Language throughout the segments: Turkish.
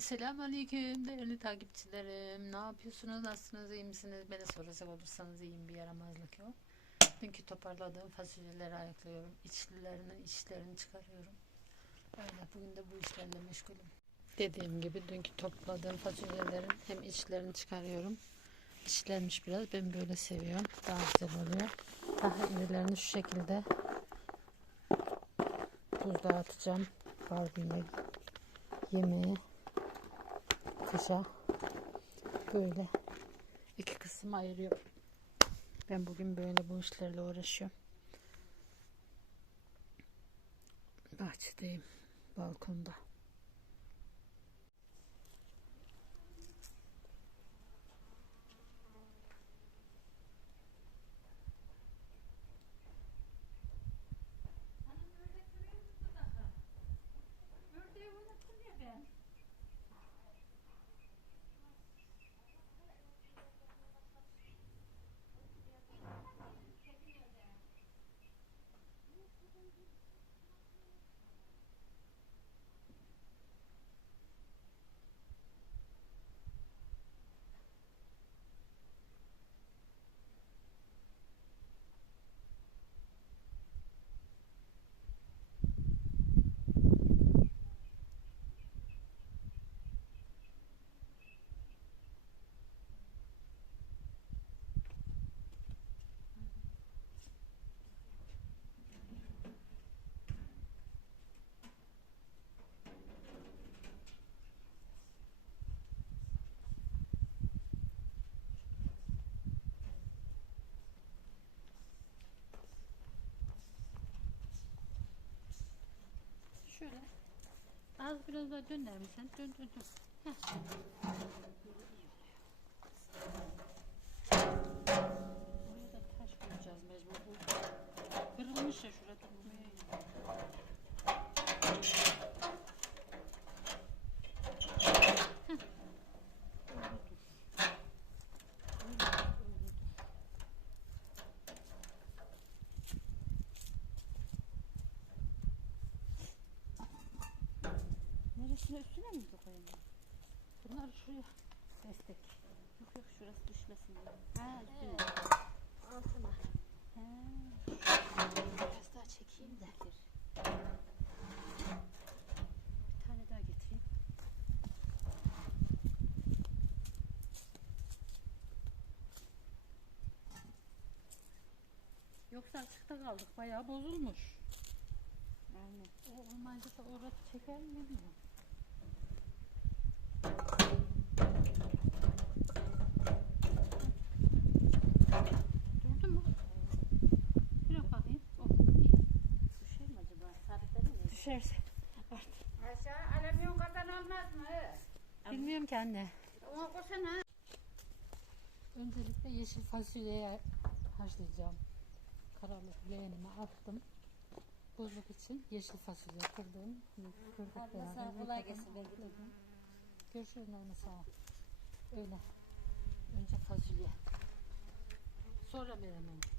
Selamünaleyküm değerli takipçilerim. Ne yapıyorsunuz? Nasılsınız? iyi misiniz? Beni soracak olursanız iyiyim bir yaramazlık yok. Dünkü toparladığım fasulyeleri ayıklıyorum. İçlilerini, içlerini çıkarıyorum. Öyle bugün de bu işlerle meşgulüm. Dediğim gibi dünkü topladığım fasulyelerin hem içlerini çıkarıyorum. İçlenmiş biraz. Ben böyle seviyorum. Daha güzel oluyor. Daha irilerini şu şekilde buzluğa atacağım. Barbie yemeği kışa böyle iki kısım ayırıyorum. Ben bugün böyle bu işlerle uğraşıyorum. Bahçedeyim, balkonda. Şöyle az biraz daha döner misin? Dön dön dön. Heh. Buraya da taş koyacağız mecbur. Bu kırılmış ya şurada durmuyor ya. Heh. Öyle dur. Öyle, öyle dur. Neresine üstüne mi koyayım? Bunlar şuraya destek. Yok yok şurası düşmesin diye. Ha üstüne. Altına. Ha. Biraz daha çekeyim de. Bir tane daha getireyim. Yoksa açıkta kaldık. Bayağı bozulmuş. Yani o olmayınca da orada çeker mi bilmiyorum. Mi? Düşerse. Aşağı alamyon kazan olmaz mı? Bilmiyorum ki anne. Koşana. Öncelikle yeşil fasulyeyi haşlayacağım. Karalık leğenime attım. Buzluk için yeşil fasulye kırdım. Kırdık Abla sana kolay gelsin. Görüşürüz Nurma sağ ol. Öyle. Önce fasulye. Sonra menemen.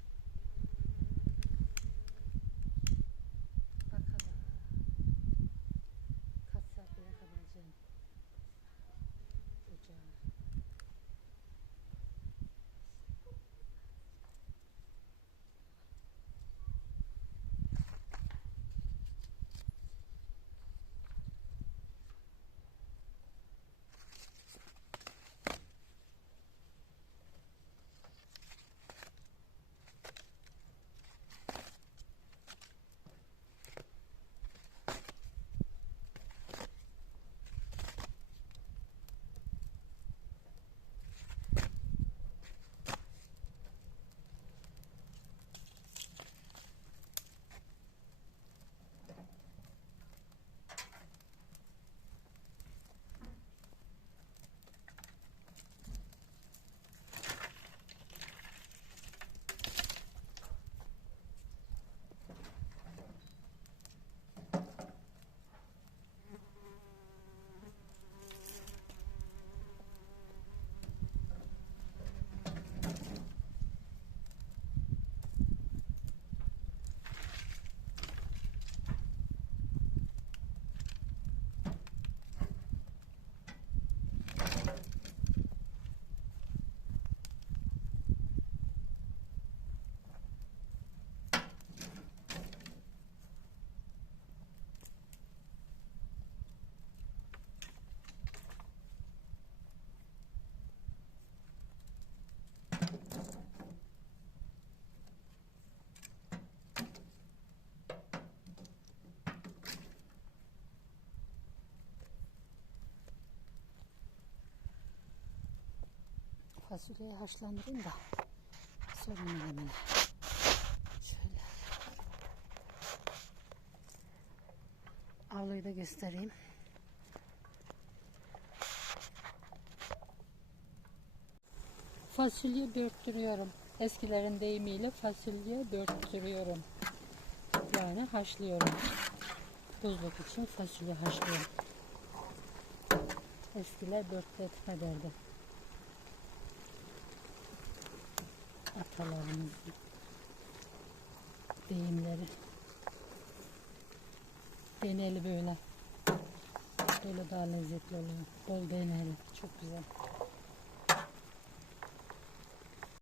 Fasulyeyi haşlandırayım da sonra menemeni. Şöyle. Avluyu da göstereyim. Fasulye börttürüyorum. Eskilerin deyimiyle fasulye börttürüyorum. Yani haşlıyorum. Buzluk için fasulye haşlıyorum. Eskiler börtletme derdi. Atalarımızın deyimleri. Deneli böyle. Böyle daha lezzetli oluyor. Bol deneli. Çok güzel.